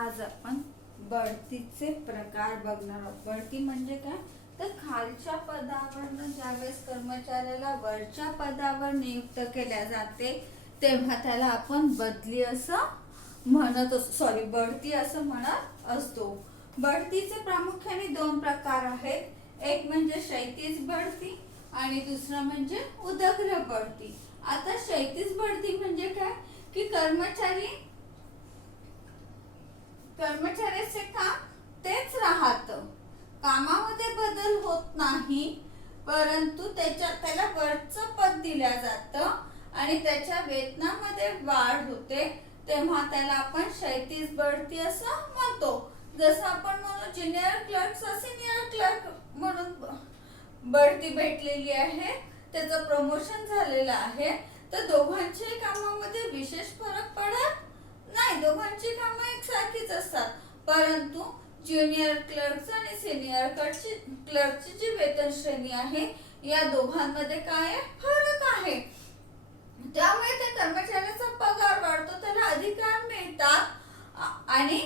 आज आपण बढतीचे प्रकार बघणार आहोत। बढती म्हणजे काय, तर खालच्या पदावरनं ज्यावेळेस कर्मचाऱ्याला वरच्या पदावर नियुक्त केल्या जाते तेव्हा त्याला आपण बदली असं म्हणत असतो, बढती असं म्हणत असतो। बढतीचे प्रामुख्याने दोन प्रकार आहेत, एक म्हणजे क्षैतिज बढती आणि दुसरं म्हणजे उदग्र बढती। आता क्षैतिज बढती म्हणजे काय की कर्मचाऱ्याचे काम तेच राहतं, कामामध्ये बदल होत नाही, परंतु त्याला वरचं पद दिलं जातं आणि त्याच्या वेतनामध्ये वाढ होते, तेव्हा त्याला आपण क्षैतिज बढती असं म्हणतो। जसं आपण म्हणू ज्युनियर क्लर्क सिनियर क्लर्क म्हणून बढती भेटलेली आहे, त्याचं प्रमोशन झालेलं आहे, तर दोघांच्या कामामध्ये विशेष फरक पडत नाही, दोघांची कामं एकसारखीच असतात, परंतु ज्युनियर क्लर्क आणि सिनियर क्लर्कची जी वेतन श्रेणी आहे या दोघांमध्ये काय फरक आहे, त्यामुळे त्या कर्मचाऱ्याचा पगार वाढतो, त्याला अधिकार मिळतात आणि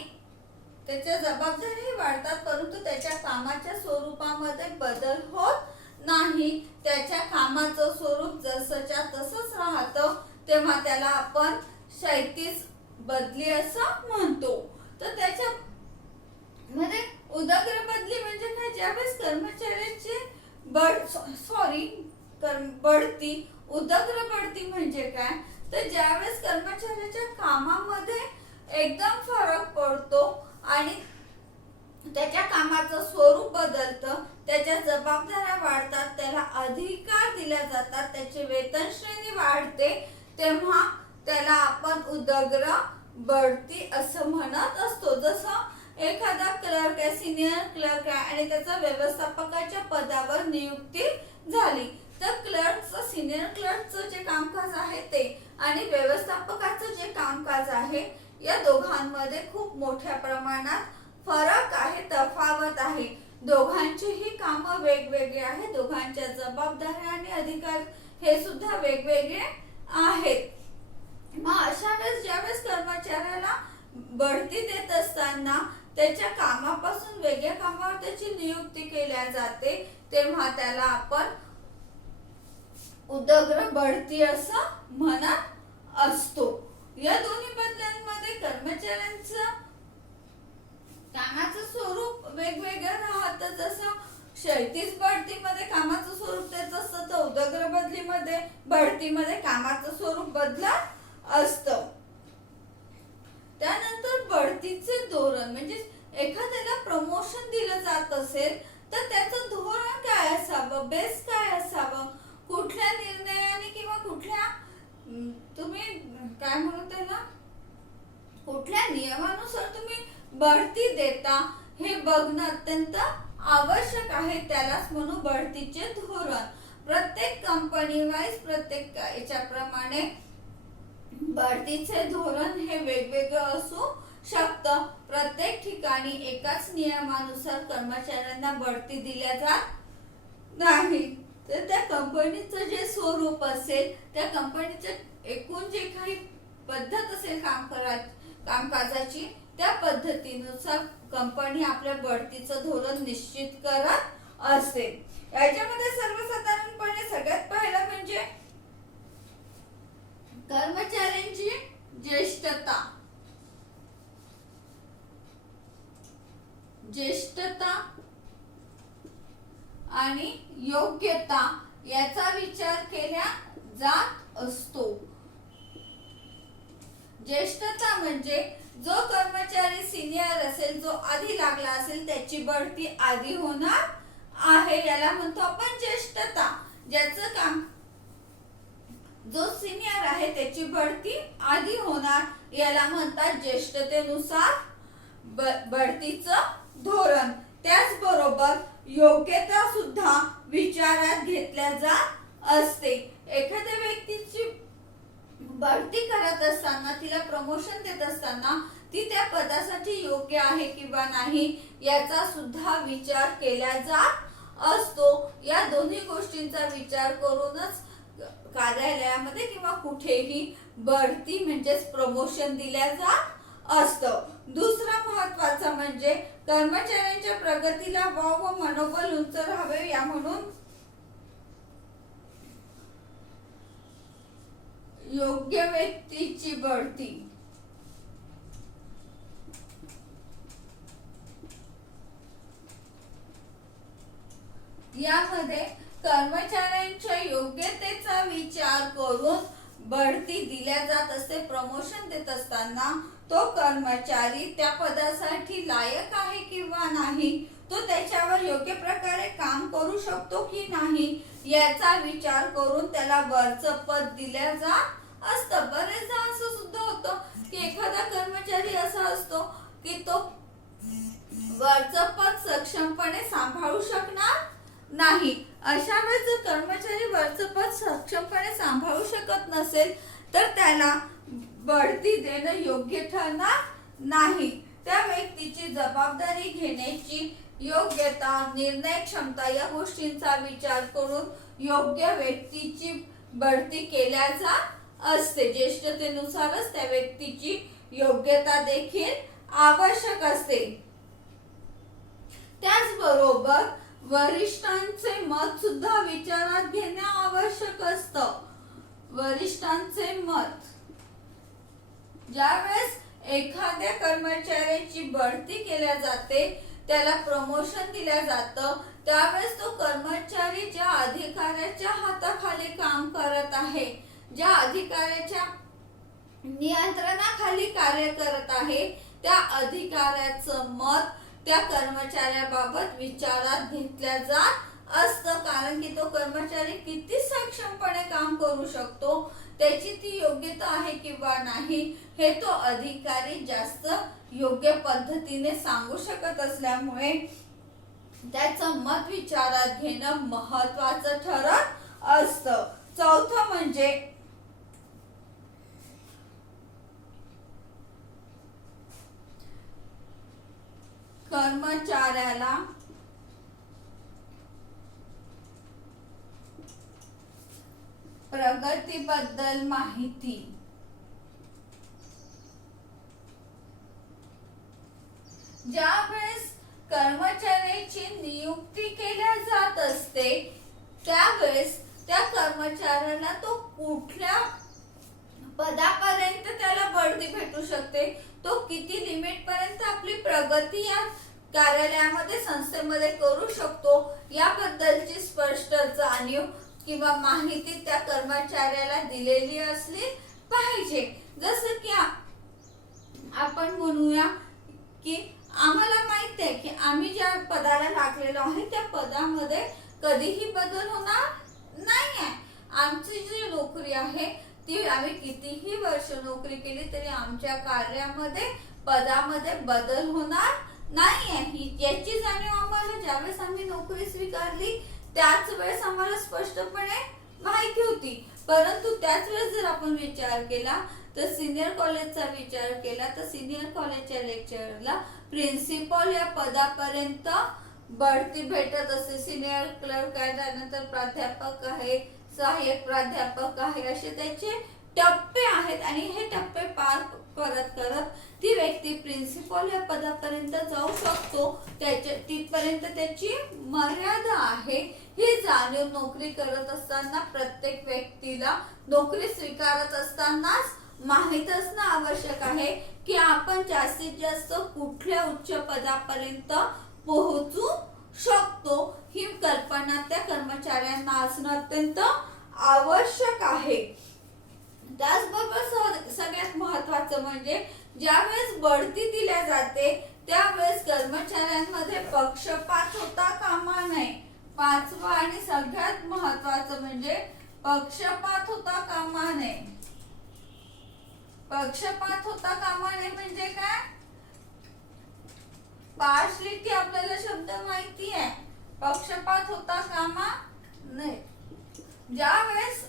त्याच्या जबाबदारी वाढतात, परंतु त्याच्या कामाच्या स्वरूपामध्ये बदल होत नाही, त्याच्या कामाचं स्वरूप जसंच्या तसंच राहतं, तेव्हा त्याला आपण क्षैतिज बदली असं म्हणतो। तर त्याच्या मध्ये उदग्र बदली म्हणजे काय, ज्यावेळेस कर्मचाऱ्याची बढती, उदग्र बढती म्हणजे काय, तर ज्यावेळेस कर्मचाऱ्याच्या कामामध्ये एकदम फरक पडतो आणि त्याच्या कामाचं स्वरूप बदलतं, त्याच्या जबाबदाऱ्या वाढतात, त्याला अधिकार दिले जातात, त्याची वेतन श्रेणी वाढते, तेव्हा त्याला आपण उदग्र बढती असं म्हणत असतो। जसं एखादा क्लर्क आहे, सिनियर क्लर्क आहे आणि त्याचा व्यवस्थापकाच्या पदावर नियुक्ती झाली, तर क्लर्कचं सिनियर क्लर्कचं जे कामकाज आहे ते आणि व्यवस्थापकाचं जे कामकाज आहे या दोघांमध्ये खूप मोठ्या प्रमाणात फरक आहे, तफावत आहे, दोघांचीही कामं वेगवेगळी आहे, दोघांच्या जबाबदाऱ्या आणि अधिकार हे सुद्धा वेगवेगळे आहेत। मग अशा वेळेस ज्यावेळेस कर्मचाऱ्याला बढती देत असताना त्याच्या कामापासून वेगळ्या कामावर त्याची नियुक्ती केल्या जाते, तेव्हा त्याला आपण उदग्र बढती असं म्हणत असतो। या दोन्ही बदल्यांमध्ये कर्मचाऱ्यांचं कामाचं स्वरूप वेगवेगळं राहतं, जसं क्षैतिज बढतीमध्ये कामाचं स्वरूप तेच असतं, तर उदग्र बढतीमध्ये कामाचं स्वरूप बदलत असतं। त्यानंतर बढतीचे धोरण म्हणजे एखाद्याला प्रमोशन दिलं जात असेल तर त्याचं धोरण काय असावं, बेस काय असावं, कुठल्या निर्णयाने किंवा कुठल्या तुम्ही काय म्हणू त्याला कुठल्या नियमानुसार तुम्ही बढती देता हे बघणं अत्यंत आवश्यक आहे, त्यालाच म्हणू बढतीचे धोरण। प्रत्येक कंपनी वाईज प्रत्येक याच्याप्रमाणे बढतीचे धोरण हे वेगवेगळं असू शकतं, प्रत्येक ठिकाणी एकाच नियमानुसार कर्मचाऱ्यांना बढती दिल्या जात नाही, तर त्या कंपनीचं जे स्वरूप असेल, त्या कंपनीचं एकूण जे काही पद्धत असेल कामकाजाची, त्या पद्धतीनुसार कंपनी आपल्या बढतीचं धोरण निश्चित करत असते। याच्यामध्ये सर्वसाधारणपणे सगळ्यात पहिलं म्हणजे कर्मचाऱ्यांची ज्येष्ठता आणि योग्यता याचा विचार केला जात असतो। ज्येष्ठता म्हणजे जो कर्मचारी सिनियर असेल, जो आधी लागला असेल, त्याची बढती आधी होणार आहे, याला म्हणतो आपण ज्येष्ठता। ज्याचं काम जो सिनियर आहे त्याची बढती आधी होणार, याला म्हणतात ज्येष्ठतेनुसार बढतीचं धोरण। त्याचबरोबर योग्यता सुद्धा विचारात घेतल्या जात असते, एखाद्या व्यक्तीची बढती करत असताना, तिला प्रमोशन देत असताना ती त्या पदासाठी योग्य आहे किंवा नाही याचा सुद्धा विचार केला जात असतो। या दोन्ही गोष्टींचा विचार करूनच कार्यालयामध्ये किंवा कुठेही बढती म्हणजेच प्रमोशन दिल्या जात असतं. दुसरं महत्वाचं म्हणजे कर्मचाऱ्यांच्या प्रगतीला वाव व मनोबल उंच राहावे या म्हणून योग्य व्यक्तीची बढती. यामध्ये कर्मचाऱ्यांच्या योग्यतेचा विचार करून बढती दिल्या जात असते. प्रमोशन देत असताना तो कर्मचारी त्या पदासाठी लायक आहे किंवा नाही, तो त्याच्यावर योग्य प्रकारे काम करू शकतो की नाही याचा विचार करून त्याला वरचं पद दिल्या जात असतं. बरेचदा असं सुद्धा होतं की एखादा कर्मचारी असा असतो की तो वरचं पद सक्षमपणे सांभाळू शकणार नाही. अशा वेळेस जर कर्मचारी वरचं पद सक्षमपणे सांभाळू शकत नसेल तर त्याला बढती देणं योग्य ठरणार नाही. त्या व्यक्तीची जबाबदारी घेण्याची योग्यता, निर्णय क्षमता या गोष्टींचा विचार करून योग्य व्यक्तीची बढती केल्या जात असते. ज्येष्ठतेनुसारच त्या व्यक्तीची योग्यता देखील आवश्यक असते. त्याचबरोबर वरिष्ठांचे मत सुद्धा विचारात घेणे आवश्यक असतं. वरिष्ठांचे मत, ज्यावेळेस एखाद्या कर्मचाऱ्याची बढती केल्या जाते, त्याला प्रमोशन दिल्या जातं, त्यावेळेस तो कर्मचारी ज्या अधिकाऱ्याच्या हाताखाली काम करत आहे, ज्या अधिकाऱ्याच्या नियंत्रणाखाली कार्य करत आहे, त्या अधिकाऱ्याचं मत त्या कर्मचाऱ्याबाबत विचारात घेतल्या जात असतं. कारण की तो कर्मचारी किती सक्षमपणे काम करू शकतो, त्याची ती योग्यता आहे किंवा नाही हे तो अधिकारी जास्त योग्य पद्धतीने सांगू शकत असल्यामुळे त्याचं मत विचारात घेणं महत्वाचं ठरत असतं. चौथं म्हणजे कर्मचाऱ्याला प्रगतीबद्दल माहिती. ज्यावेळेस कर्मचाऱ्याची नियुक्ती केल्या जात असते त्यावेळेस त्या कर्मचाऱ्याला तो कुठल्या पदापर्यंत त्याला बढती भेटू शकते, तो किती लिमिट पर्यंत आपली प्रगती या कार्यालयामध्ये संस्थेमध्ये करू शकतो याबद्दलची स्पष्ट जाणीव किंवा माहिती त्या कर्मचाऱ्याला दिलेली असली पाहिजे. जसं की आपण म्हणूया की आम्हाला माहिती आहे की आम्ही ज्या पदाला लागलेलो आहे त्या पदामध्ये कधीही बदल होणार नाही आहे. आमची जी नोकरी आहे ती आम्ही कितीही वर्ष नोकरी केली तरी आमच्या कार्यामध्ये पदामध्ये बदल होणार नाही आहे. याची जाणीव आम्हाला ज्यावेळेस आम्ही नोकरी स्वीकारली त्याच वेळेस आम्हाला स्पष्टपणे माहिती होती. परंतु त्याच वेळेस जर आपण विचार केला तर सिनियर कॉलेजचा विचार केला तर सिनियर कॉलेजच्या लेक्चरला प्रिन्सिपल या पदापर्यंत बढती भेटत असते. सिनियर क्लर्क आहे, त्यानंतर प्राध्यापक आहे, सहाय्यक प्राध्यापक आहे, असे त्याचे टप्पे आहेत आणि हे टप्पे पार करत करत ती व्यक्ती प्रिन्सिपल या पदापर्यंत जाऊ शकतो. त्याच्या तिथपर्यंत त्याची मर्यादा आहे. ही जाणीव नोकरी करत असताना प्रत्येक व्यक्तीला नोकरी स्वीकारत असतानाच माहित असणं आवश्यक आहे की आपण जास्तीत जास्त कुठल्या उच्च पदापर्यंत पोहोचू शकतो. ही कल्पना त्या कर्मचाऱ्यांना असणं अत्यंत आवश्यक आहे. त्याचबरोबर सगळ्यात महत्वाचं म्हणजे ज्यावेळेस बढती दिल्या जाते त्यावेळेस कर्मचाऱ्यांमध्ये पक्षपात होता कामा नये. पाचवा आणि सगळ्यात महत्वाचं म्हणजे पक्षपात होता कामा नये. पक्षपात होता कामा नये म्हणजे काय? पार्शलिटी आपल्याला शब्द माहिती आहे. पक्षपात होता कामा नये. ज्यावेळेस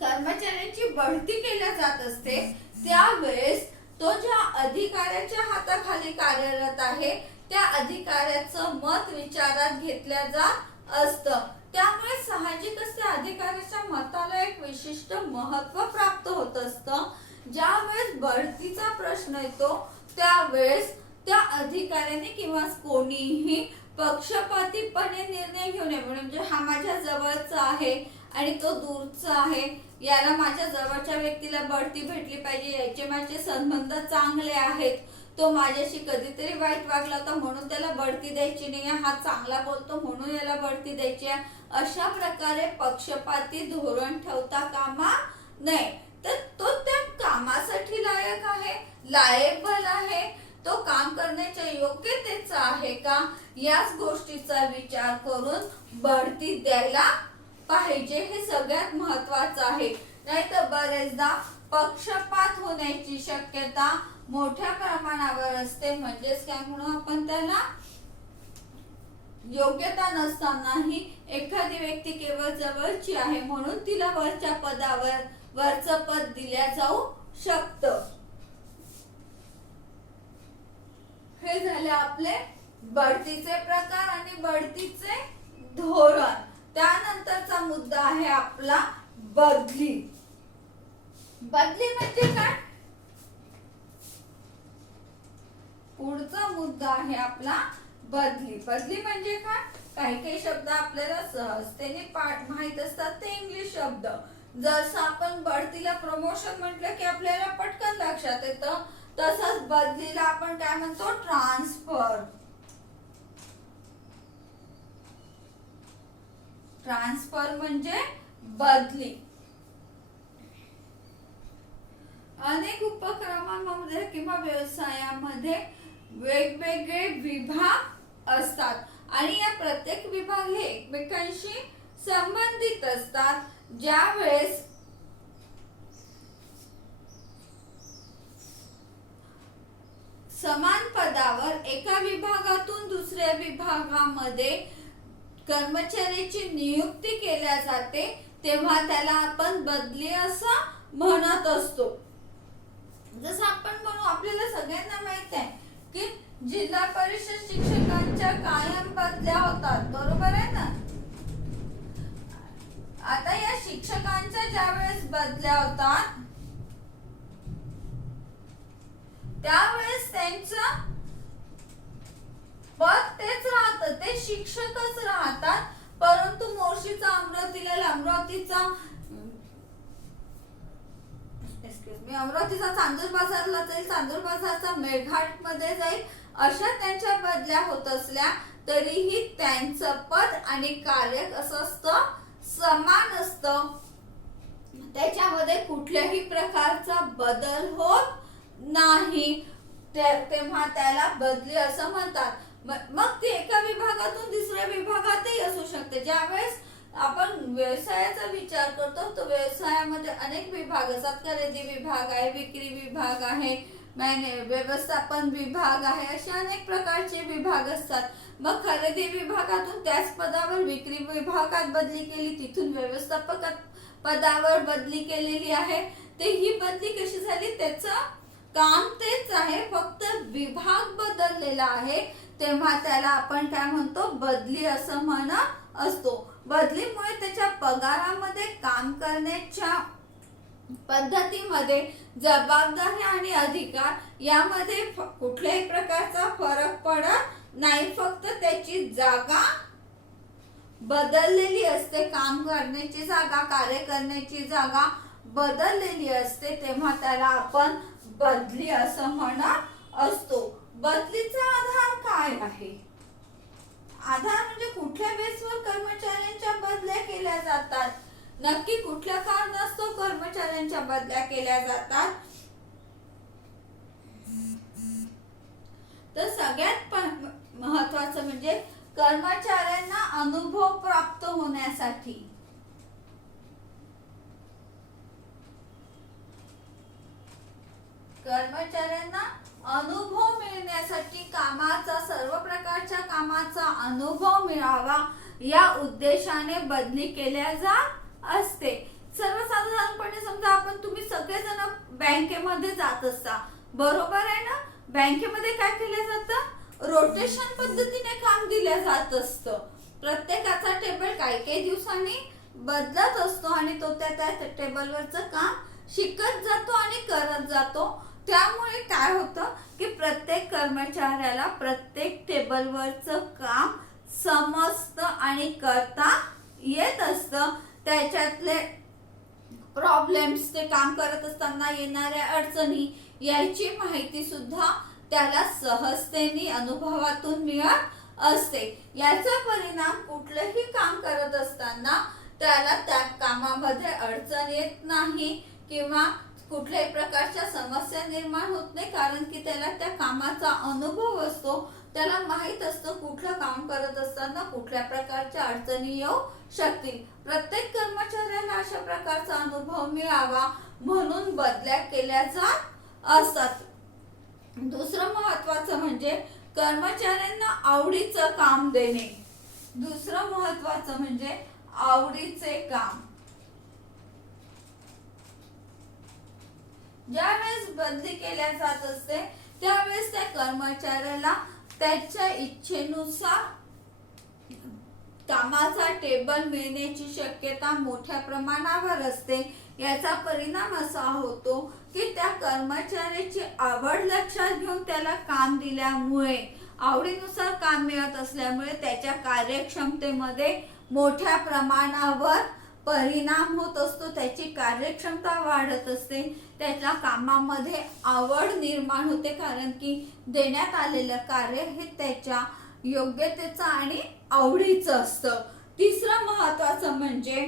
कर्मचाऱ्यांची बढती केल्या जात असते त्यावेळेस तो ज्या अधिकाऱ्याच्या हाताखाली कार्यरत आहे त्या अधिकाऱ्याचं मत विचारात घेतल्या जात असतं. त्यामुळे साहजिकच त्या अधिकाऱ्याच्या मताला एक विशिष्ट महत्त्व प्राप्त होत असतं. ज्या वेळेस बढतीचा प्रश्न येतो त्यावेळेस त्या अधिकाऱ्याने किंवा कोणीही पक्षपातीपणे निर्णय घेऊ नये. म्हणजे हा माझ्या जवळचा आहे आणि तो दूरचा आहे, याला माझ्या जवळच्या व्यक्तीला बढती भेटली पाहिजे, याचे माझे संबंध चांगले आहेत, तो माझ्याशी कधीतरी वाईट वागला होता म्हणून त्याला बढती द्यायची नाही, हा चांगला बोलतो म्हणून याला बढती द्यायची आहे, अशा प्रकारे पक्षपाती धोरण ठेवता कामा नये. तर तो त्या कामासाठी लायक आहे, लायबल आहे, तो काम करण्याच्या योग्यतेचा आहे का, याच गोष्टीचा विचार करून बढती द्यायला पाहिजे. हे सगळ्यात महत्वाचं आहे. नाहीतर बरेचदा पक्षपात होण्याची शक्यता मोठ्या प्रमाणावर असते. म्हणजेच काय म्हणून आपण त्याला योग्यता नसतानाही एखादी व्यक्ती केवळ जवळची आहे म्हणून तिला वरच्या पदावर वरचं पद दिल्या जाऊ शकतं. हे झाले आपले बढतीचे प्रकार आणि बढतीचे धोरण. त्यानंतरचा मुद्दा आहे आपला बदली. बदली म्हणजे काय? पुढचा मुद्दा आहे आपला बदली. बदली म्हणजे काय? काही काही शब्द आपल्याला सहजतेने माहित असतात, ते इंग्लिश शब्द. जसं आपण बढतीला प्रमोशन म्हटलं की आपल्याला पटकन लक्षात येतं, तसंच बदलीला आपण काय म्हणतो? ट्रान्सफर. ट्रान्सफर म्हणजे बदली. अनेक उपक्रमांमध्ये किंवा व्यवसायामध्ये वेगवेगळे विभाग असतात आणि या प्रत्येक विभाग हे एकमेकांशी संबंधित असतात. ज्या वेळेस समान पदावर एका विभागातून दुसऱ्या विभागामध्ये कर्मचाऱ्याची नियुक्ती केल्या जाते तेव्हा त्याला आपण बदली असं म्हणत असतो. जसं आपण म्हणू, आपल्याला सगळ्यांना माहित आहे की जिल्हा परिषद शिक्षकांच्या कायम बदल्या होतात, बरोबर आहे ना. आता या शिक्षकांच्या ज्या वेळेस बदल्या होतात त्यावेळेस त्यांचं पद तेच राहतं, ते शिक्षकच राहतात. परंतु मोर्शीचा अमरावतीचा चांदूर बाजारला जाईल, चांदूर बाजारचा मेळघाट मध्ये जाईल, अशा त्यांच्या बदल्या होत असल्या तरीही त्यांचं पद आणि कार्य कसं असतं? समान असतं. त्याच्यामध्ये कुठल्याही प्रकारचा बदल होत नाही, तेव्हा त्याला बदली असं म्हणतात. मग ती एका विभागातून दुसऱ्या विभागातही असू शकते. ज्यावेळेस आपण व्यवसायाचा विचार करतो तो व्यवसायामध्ये अनेक विभाग असतात. खरेदी विभाग आहे, विक्री विभाग आहे, व्यवस्थापन विभाग आहे, असे अनेक प्रकारचे विभाग असतात. मग खरेदी विभागातून त्याच पदावर विक्री विभागात बदली केली, तिथून व्यवस्थापक पदावर बदली केलेली आहे. ते ही बदली कशी झाली? त्याचं काम तेच आहे, फक्त विभाग बदललेला आहे, तेव्हा त्याला आपण काय म्हणतो? बदली असं म्हणत असतो. बदलीमुळे त्याच्या पगारामध्ये, काम करण्याच्या पद्धतीमध्ये, जबाबदारी आणि अधिकार यामध्ये कुठल्याही प्रकारचा फरक पडत नाही. फक्त त्याची जागा बदललेली असते, काम करण्याची जागा, कार्य करण्याची जागा बदललेली असते, तेव्हा त्याला आपण बदली असं म्हणत असतो. बदलीचा आधार काय आहे? आधार म्हणजे कुठल्या बेसवर कर्मचाऱ्यांच्या बदल्या केल्या जातात, नक्की कुठल्या कारणास्तव कर्मचाऱ्यांच्या बदल्या केल्या जातात? तर सगळ्यात महत्वाचं म्हणजे कर्मचाऱ्यांना अनुभव प्राप्त होण्यासाठी. कर्मचाऱ्यांना अनुभव मिळण्यासाठी, कामाचा, सर्व प्रकारच्या कामाचा अनुभव मिळावा या उद्देशाने बदली केल्या जात असते. सर्वसाधारणपणे समजा तुम्ही सगळेजण बँकेमध्ये जात असता, बरोबर आहे ना. बँकेमध्ये काय केलं जातं? रोटेशन पद्धतीने काम दिलं जात असतं. प्रत्येकाचा टेबल काही काही दिवसांनी बदलत असतो आणि तो त्या टेबलवरचं काम शिकत जातो आणि करत जातो. त्यामुळे काय होतं की प्रत्येक कर्मचाऱ्याला प्रत्येक टेबलवरचं काम समजतं आणि करता येत असतं. त्याच्यातले प्रॉब्लेम्स, ते काम करत असताना येणाऱ्या अडचणी याची माहिती सुद्धा त्याला सहजतेने अनुभवातून मिळत असते. याचा परिणाम कुठलंही काम करत असताना त्याला त्या कामामध्ये अडचण येत नाही किंवा कुठल्याही प्रकारच्या समस्या निर्माण होत नाही, कारण की त्याला त्या कामाचा अनुभव असतो. त्याला माहित असतं कुठलं काम करत असताना कुठल्या प्रकारच्या अडचणी येऊ शकतील. प्रत्येक कर्मचाऱ्याला अशा प्रकारचा अनुभव मिळावा म्हणून बदल्या केल्या जात असतात. दुसरं महत्वाचं म्हणजे कर्मचाऱ्यांना आवडीचं काम देणे. दुसरं महत्वाचं म्हणजे आवडीचे काम. ज्यावेळेस बदली केल्या जात असते त्यावेळेस त्या कर्मचाऱ्याला त्याच्या इच्छेनुसार कामाचा टेबल मिळण्याची शक्यता मोठ्या प्रमाणावर असते. याचा परिणाम असा होतो की त्या कर्मचाऱ्याची आवड लक्षात घेऊन त्याला काम दिल्यामुळे, आवडीनुसार काम मिळत असल्यामुळे त्याच्या कार्यक्षमतेमध्ये मोठ्या प्रमाणावर परिणाम होत असतो. त्याची कार्यक्षमता वाढत असते. त्याच्या कामामध्ये आवड निर्माण होते, कारण की देण्यात आलेलं कार्य हे त्याच्या योग्यतेचं आणि आवडीचं असतं. तिसरं महत्वाचं म्हणजे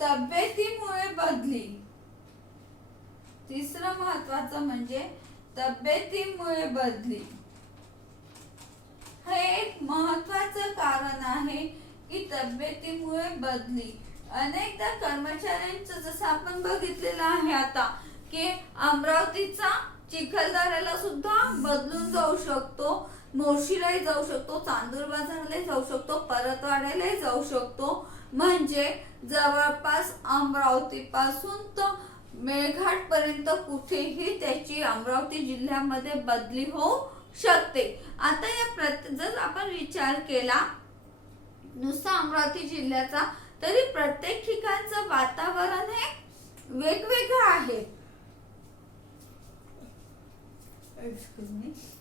तब्येतीमुळे बदली. तिसरं महत्वाचं म्हणजे तब्येतीमुळे बदली. हे एक महत्वाचं कारण आहे की तब्येतीमुळे बदली. अनेकदा कर्मचाऱ्यांचं जसं आपण बघितलेलं आहे आता की अमरावतीचा चिखलदऱ्याला सुद्धा बदलून जाऊ शकतो, मोर्शीलाही जाऊ शकतो, चांदूर बाजारलाही जाऊ शकतो, परतवाड्यालाही जाऊ शकतो. म्हणजे जवळपास अमरावती पासून तर मेळघाट पर्यंत कुठेही त्याची अमरावती जिल्ह्यामध्ये बदली होऊ शकते. आता या जर आपण विचार केला नुसता अमरावती जिल्ह्याचा, तरी प्रत्येक ठिकाणचं वातावरण हे वेगवेगळं आहे.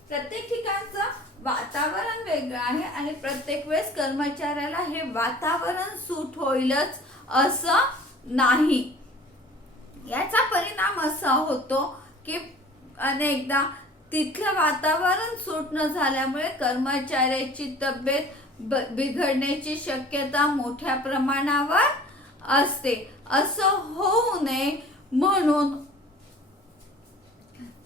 प्रत्येक ठिकाणचं वातावरण वेगळं आहे आणि प्रत्येक वेळेस कर्मचाऱ्याला हे वातावरण सूट होईलच असं नाही. याचा परिणाम असा होतो की अनेकदा तिथलं वातावरण सूट न झाल्यामुळे कर्मचाऱ्याची तब्येत बिघडण्याची शक्यता मोठ्या प्रमाणावर असते. असं होऊ नये म्हणून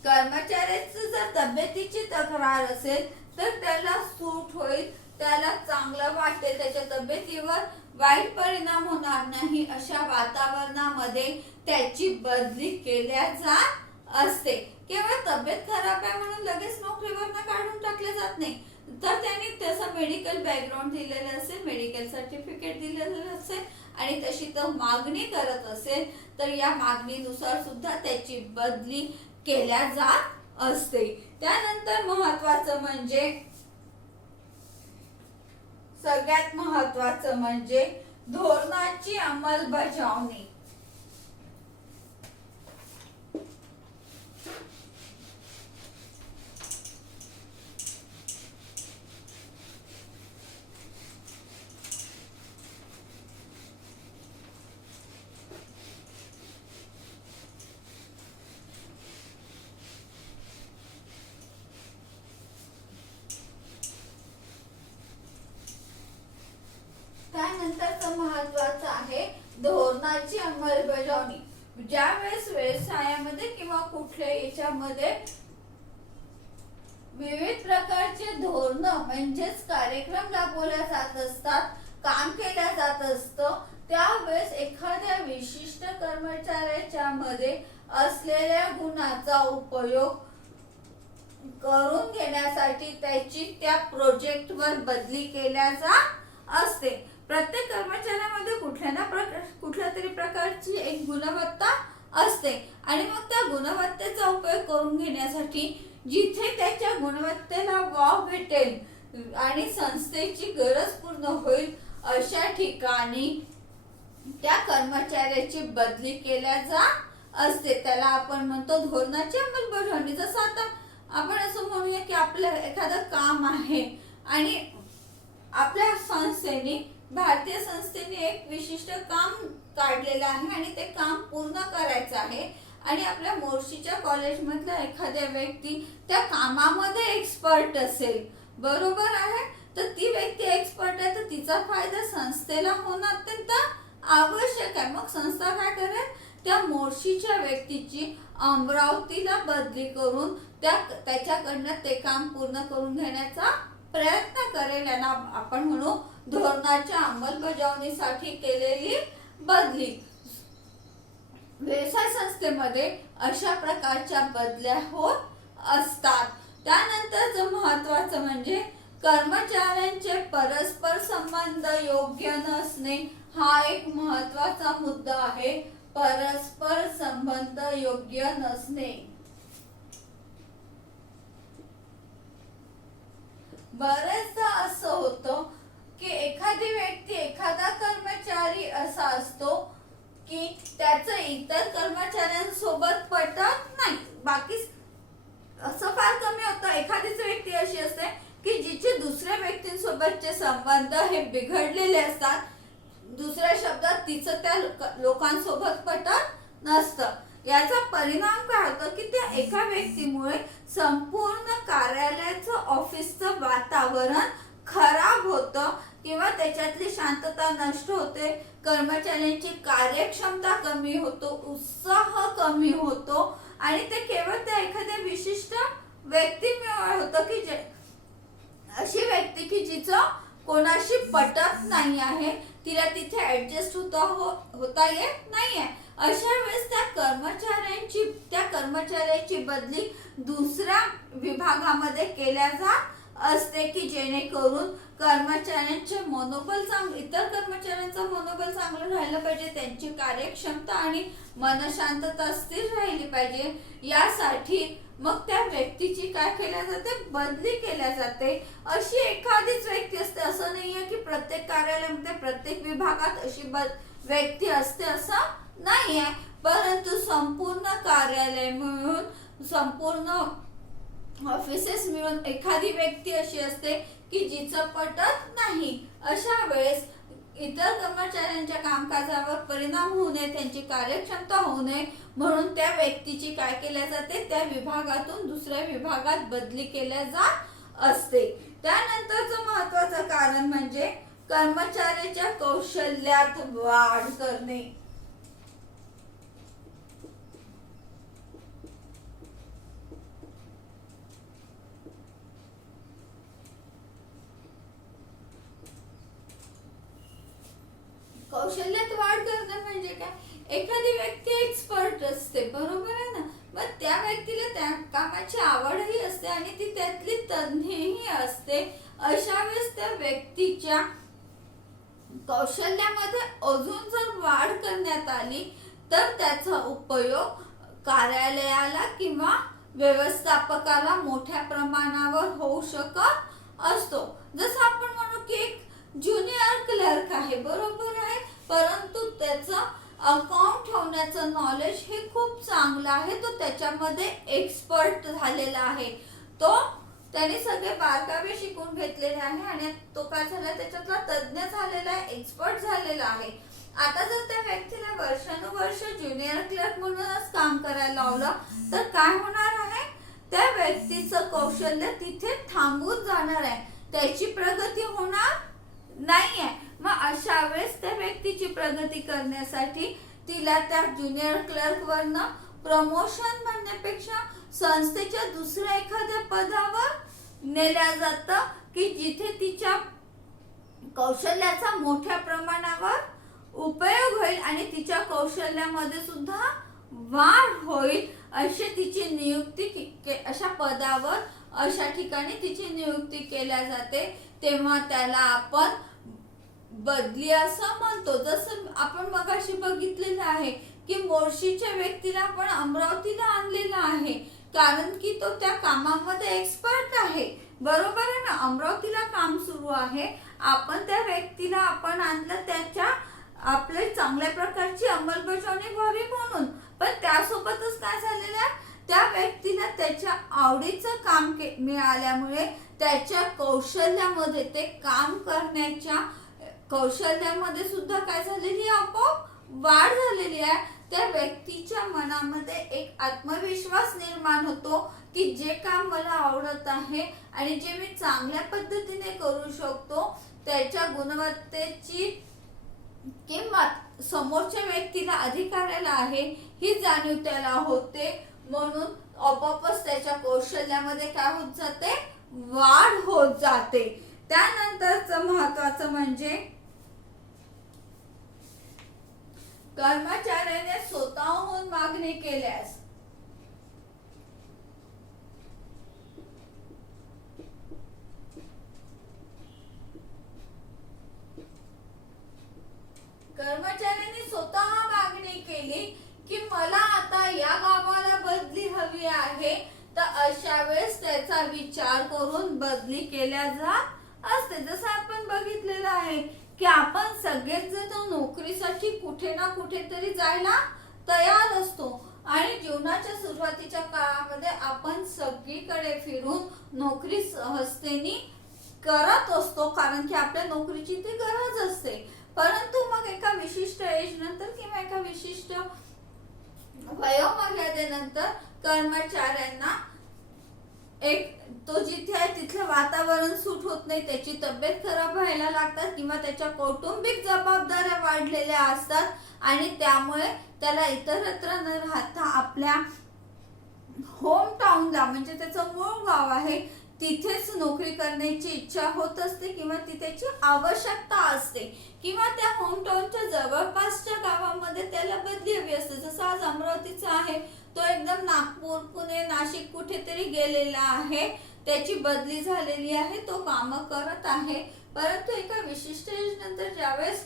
कर्मचाऱ्याची जर तब्येतीची तक्रार असेल तर त्याला सूट होईल, त्याला चांगलं वाटेल, त्याच्या तब्येतीवर वाईट परिणाम होणार नाही अशा वातावरणामध्ये त्याची बदली केल्या जात असते. केवळ तब्येत खराब आहे म्हणून लगेच नोकरीवरनं काढून टाकले जात नाही. तर त्यांनी त्याचा मेडिकल बॅकग्राऊंड दिलेलं असेल, मेडिकल सर्टिफिकेट दिलेलं असेल आणि तशी तो मागणी करत असेल तर या मागणीनुसार सुद्धा त्याची बदली केल्या जात असते. त्यानंतर महत्वाचं म्हणजे सगळ्यात महत्वाचं म्हणजे धोरणाची अंमलबजावणी. त्यानंतरचं महत्वाचं आहे धोरणाची अंमलबजावणी. ज्या वेळेस व्यवसायामध्ये किंवा कुठल्या याच्यामध्ये विविध प्रकारचे धोरण म्हणजेच कार्यक्रम राबवल्या जात असतात, काम केल्या जात असतं, त्यावेळेस एखाद्या विशिष्ट कर्मचाऱ्याच्या मध्ये असलेल्या गुणाचा उपयोग करून घेण्यासाठी त्याची त्या प्रोजेक्टवर बदली केल्या जात असते. प्रत्येक कर्मचाऱ्यामध्ये कुठल्या तरी प्रकारची एक गुणवत्ता असते आणि मग त्या गुणवत्तेचा उपयोग करून घेण्यासाठी जिथे त्याच्या गुणवत्तेला वाव भेटेल आणि संस्थेची गरज पूर्ण होईल अशा ठिकाणी त्या कर्मचाऱ्याची बदली केल्या जात असते. त्याला आपण म्हणतो धोरणाची अंमलबजावणी. जसं आता आपण असं म्हणूया की आपलं एखादं काम आहे आणि आपल्या संस्थेने, भारतीय संस्थेने एक विशिष्ट काम काढलेलं आहे आणि ते काम पूर्ण करायचं आहे आणि आपल्या मोर्शीच्या कॉलेजमधला एखाद्या व्यक्ती त्या कामामध्ये एक्सपर्ट असेल, बरोबर आहे, तर ती व्यक्ती एक्सपर्ट आहे तर तिचा फायदा संस्थेला होणं अत्यंत आवश्यक आहे. मग संस्था काय करेल, त्या मोर्शीच्या व्यक्तीची अमरावतीला बदली करून त्याच्याकडनं ते काम पूर्ण करून घेण्याचा प्रयत्न करेल. यांना आपण म्हणू धोरणाच्या अंमलबजावणीसाठी केलेली बदली. व्यवसाय संस्थेमध्ये अशा प्रकारच्या बदल्या होत असतात. त्यानंतरचं महत्वाचं म्हणजे कर्मचाऱ्यांचे परस्पर संबंध योग्य नसणे. हा एक महत्वाचा मुद्दा आहे. परस्पर संबंध योग्य नसणे. बरेचदा असं होतं की एखादी व्यक्ती, एखादा कर्मचारी असा असतो की त्याचं इतर कर्मचाऱ्यांसोबत पटत नाही. बाकी असं फार कमी होतं. एखादीच व्यक्ती अशी असते की जिचे दुसऱ्या व्यक्तींसोबतचे संबंध हे बिघडलेले असतात. दुसऱ्या शब्दात तिचं त्या लोकांसोबत पटत नसतं. याचा परिणाम काय होतो की त्या एका व्यक्तीमुळे संपूर्ण कार्यालयाचं, ऑफिसचं वातावरण खराब होतं किंवा त्याच्यातली शांतता नष्ट होते. कर्मचाऱ्यांची कार्यक्षमता कमी होतो, उत्साह कमी होतो आणि ते केवळ त्या एखाद्या विशिष्ट व्यक्तीमुळे होतं की अशी व्यक्ती की जिचं कोणाशी पटत नाही आहे, तिला तिथे ऍडजस्ट होता येत नाहीये. अशा वेळेस त्या कर्मचाऱ्याची बदली दुसऱ्या विभागामध्ये केल्या जात असते की जेणेकरून कर्मचाऱ्यांचे मनोबल इतर कर्मचाऱ्यांचं मनोबल चांगलं राहिलं पाहिजे, त्यांची कार्यक्षमता आणि मनशांतता स्थिर राहिली पाहिजे. यासाठी मग त्या व्यक्तीची काय केल्या जाते, बदली केल्या जाते. अशी एखादीच व्यक्ती असते, असं नाहीये की प्रत्येक कार्यालयामध्ये, प्रत्येक विभागात अशी व्यक्ती असते असं नाहीये. परंतु संपूर्ण कार्यालय मिळून, संपूर्ण ऑफिसेस मिळून एखादी व्यक्ती अशी असते की जिचं पटत नाही. अशा वेळेस इतर कर्मचाऱ्यांच्या कामकाजावर परिणाम होऊ नये, त्यांची कार्यक्षमता होऊ नये म्हणून त्या व्यक्तीची काय केल्या जाते, त्या विभागातून दुसऱ्या विभागात बदली केल्या जात असते. त्यानंतरचं महत्वाचं कारण म्हणजे कर्मचाऱ्याच्या कौशल्यात वाढ करणे. कौशल्यात वाढ करणं म्हणजे काय, एखादी व्यक्ती एक्सपर्ट असते, बरोबर आहे ना, मग त्या व्यक्तीला त्या कामाची आवडही असते आणि ती त्यातली तज्ञही असते. अशा वेळेस त्या व्यक्तीच्या कौशल्यामध्ये अजून जर वाढ करण्यात आली तर त्याचा उपयोग कार्यालयाला किंवा व्यवस्थापकाला मोठ्या प्रमाणावर होऊ शकत असतो. जसं आपण म्हणू की एक ज्युनियर क्लर्क आहे, बरोबर आहे, परंतु त्याचं अकाउंट ठेवण्याचं नॉलेज हे खूप चांगलं आहे. तो त्याच्यामध्ये एक्सपर्ट झालेला आहे. त्याने सगळे बारकावे शिकून घेतलेले आहे आणि तो काय झाला, त्याच्यातला तज्ञ झालेला आहे, एक्सपर्ट झालेला आहे. आता जर त्या व्यक्तीला वर्षानुवर्ष ज्युनियर क्लर्क म्हणूनच काम करायला लावलं तर काय होणार आहे, त्या व्यक्तीचं कौशल्य तिथे थांबून जाणार आहे, त्याची प्रगती होणार नाहीये. मग अशा वेळेस त्या व्यक्तीची प्रगती करण्यासाठी तिला त्या ज्युनियर क्लर्क वरनं प्रमोशन म्हणण्यापेक्षा संस्थेच्या दुसऱ्या एखाद्या पदावर नेल्या जातं की जिथे तिच्या कौशल्याचा मोठ्या प्रमाणावर उपयोग होईल आणि तिच्या कौशल्यामध्ये सुद्धा वाढ होईल. अशी तिची नियुक्ती अशा पदावर, अशा ठिकाणी तिची नियुक्ती केल्या जाते. तेव्हा त्याला आपण बदली असं म्हणतो. जसं आपण मगाशी बघितलेलं आहे की मोर्शीच्या व्यक्तीला आपण अमरावतीला आणलेला आहे कारण की तो त्या कामामध्ये एक्सपर्ट आहे, बरोबर आहे ना. अमरावतीला काम सुरू आहे, आपण त्या व्यक्तीला आपण आणलं त्याच्या आपले चांगल्या प्रकारची अंमलबजावणी व्हावी म्हणून. पण त्यासोबतच काय झालेलं आहे, त्या व्यक्तीला त्याच्या आवडीचं काम मिळाल्यामुळे त्याच्या कौशल्यामध्ये, ते काम करण्याच्या कौशल्यामध्ये सुद्धा काय झालेली आपोआप वाढ झालेली आहे. त्या व्यक्तीच्या मनामध्ये एक आत्मविश्वास निर्माण होतो की जे काम मला आवडत आहे आणि जे मी चांगल्या पद्धतीने करू शकतो, त्याच्या गुणवत्तेची किंमत समोरच्या व्यक्तीला, अधिकाऱ्याला आहे ही जाणीव त्याला होते. म्हणून आपोआपच त्याच्या कौशल्यामध्ये काय होत जाते, वाढ होत जाते. त्यानंतरचं महत्वाचं म्हणजे कर्मचाऱ्याने स्वतःहून मागणी केल्यास. कर्मचाऱ्यांनी स्वतः मागणी केली की मला आता या गावाला बदली हवी आहे, तर अशा वेळेस त्याचा विचार करून बदली केल्या जात असते. जसं आपण बघितलेलं आहे की आपण सगळेच जण नोकरीसाठी कुठे ना कुठेतरी जायला तयार असतो आणि जीवनाच्या सुरुवातीच्या काळामध्ये आपण सगळीकडे फिरून नोकरी सहजतेने करत असतो, कारण की आपल्या नोकरीची ती गरज असते. परंतु मग एका विशिष्ट एज नंतर किंवा एका विशिष्ट वयोमर्यादेनंतर कर्मचाऱ्यांना तो जिथे आहे तिथलं वातावरण सूट होत नाही, त्याची तब्येत खराब व्हायला लागतात किंवा त्याच्या कौटुंबिक जबाबदाऱ्या वाढलेल्या असतात आणि त्यामुळे त्याला इतरत्र न राहता आपल्या होम टाउनला, म्हणजे त्याचं मूळ गाव आहे, तिथेच नोकरी करण्याची इच्छा होत असते किंवा तिथेची आवश्यकता असते किंवा त्या होम टाउनच्या जवळपासच्या गावामध्ये त्याला बदली हवी असते. जसं आज अमरावतीचा आहे, तो एकदम नागपूर, पुणे, नाशिक कुठेतरी गेलेला आहे, त्याची बदली झालेली आहे, तो काम करत आहे. परंतु एका विशिष्ट एज नंतर ज्यावेळेस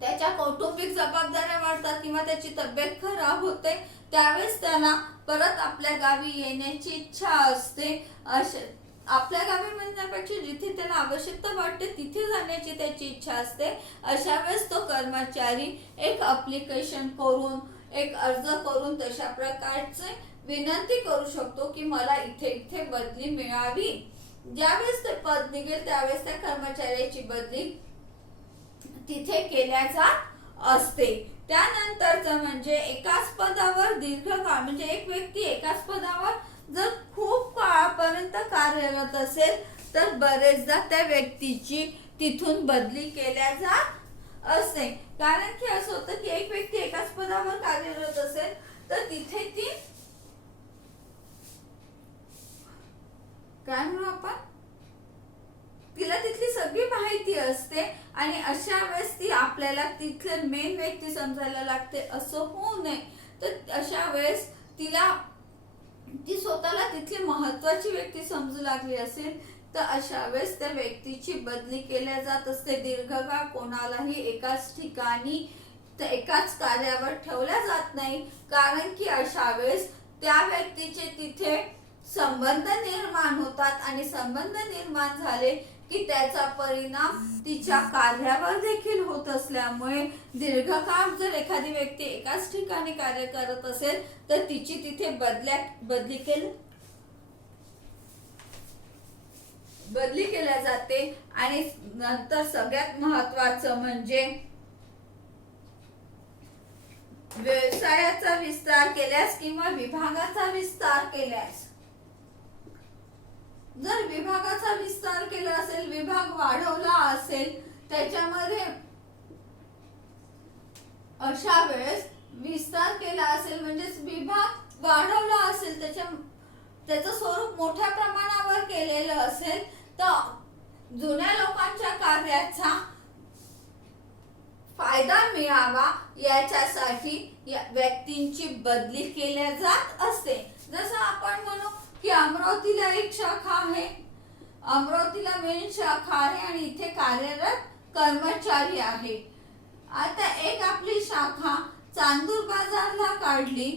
त्याच्या कौटुंबिक जबाबदाऱ्या वाढतात किंवा त्याची तब्येत खराब होते, त्यावेळेस त्याला परत आपल्या गावी येण्याची इच्छा असते. आपल्या गावी म्हणण्यापेक्षा जिथे त्याला आवश्यकता वाटते तिथे जाण्याची त्याची इच्छा असते. अशा वेळेस तो कर्मचारी एक ऍप्लिकेशन करून, एक अर्ज करून तशा प्रकारचे विनंती करू शकतो की मला इथे इथे बदली मिळावी. ज्यावेळेस ते पद निघेल त्यावेळेस त्या कर्मचाऱ्याची बदली तिथे केल्या जात असते. त्यानंतरचं म्हणजे एकाच पदावर दीर्घकाळ, म्हणजे एक व्यक्ती एकाच पदावर जर खूप काळापर्यंत कार्यरत असेल तर बरेचदा त्या व्यक्तीची तिथून बदली केल्या जात असते. कारण की असं होतं की एक व्यक्ती एकाच पदावर कार्यरत असेल तर तिथे ती काय म्हणू आपण, तिला तिथली सगळी माहिती असते आणि अशा वेळेस ती आपल्याला तिथले मेन व्यक्ती समजायला लागते. असं होऊ नये, तर अशा वेळेस ती स्वतःला तिथली महत्वाची व्यक्ती समजू लागली असेल तर अशा वेळेस त्या व्यक्तीची बदली केल्या जात असते. दीर्घकाळ कोणालाही एकाच ठिकाणी एकाच कार्यावर ठेवल्या जात नाही, कारण की अशा वेळेस त्या व्यक्तीचे तिथे संबंध निर्माण होतात आणि संबंध निर्माण झाले की त्याचा परिणाम तिच्या कार्यावर देखील होत असल्यामुळे दीर्घकाळ जर एखादी व्यक्ती एकाच ठिकाणी कार्य करत असेल तर तिची तिथे बदली केल्या जाते. आणि नंतर सगळ्यात महत्वाचं म्हणजे व्यवसायाचा विस्तार केल्यास किंवा विभागाचा विस्तार केल्यास. जर विभागाचा विस्तार केला असेल, विभाग वाढवला असेल, त्याच्यामध्ये अशा वेळेस विस्तार केला असेल म्हणजेच विभाग वाढवला असेल, त्याचं स्वरूप मोठ्या प्रमाणावर केलेलं असेल तर जुन्या लोकांच्या कार्याचा फायदा मिळावा याच्यासाठी या व्यक्तींची बदली केल्या जात असते. जसं आपण म्हणू की अमरावतीला एक शाखा आहे, अमरावतीला मेन शाखा आहे आणि इथे कार्यरत कर्मचारी आहे. आता एक आपली शाखा चांदूर बाजारला काढली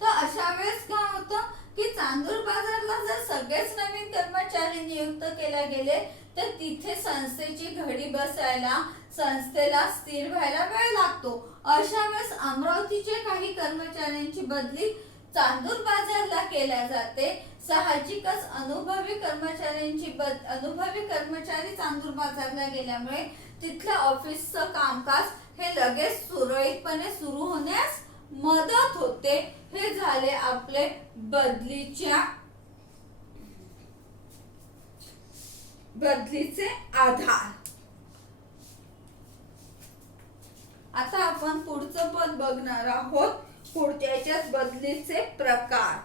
तर अशा वेळेस काय होतं की चांदूर बाजारला जर सगळेच नवीन कर्मचारी नियुक्त केले गेले तर तिथे संस्थेची घडी बसायला, संस्थेला स्थिर व्हायला वेळ लागतो. अशा वेळेस अमरावतीच्या काही कर्मचाऱ्यांची बदली चांदूर बाजारला केल्या जाते. साहजिकच अनुभवी कर्मचारी चांदूर बाजारला गेल्यामुळे तिथल्या ऑफिसचं कामकाज हे लगेच सुरळीतपणे सुरू होण्यास मदत होते. हे झाले आपले बदलीचे आधार. आता आपण पुढचं पद बघणार आहोत. पुढच्याच बदलीचे प्रकार.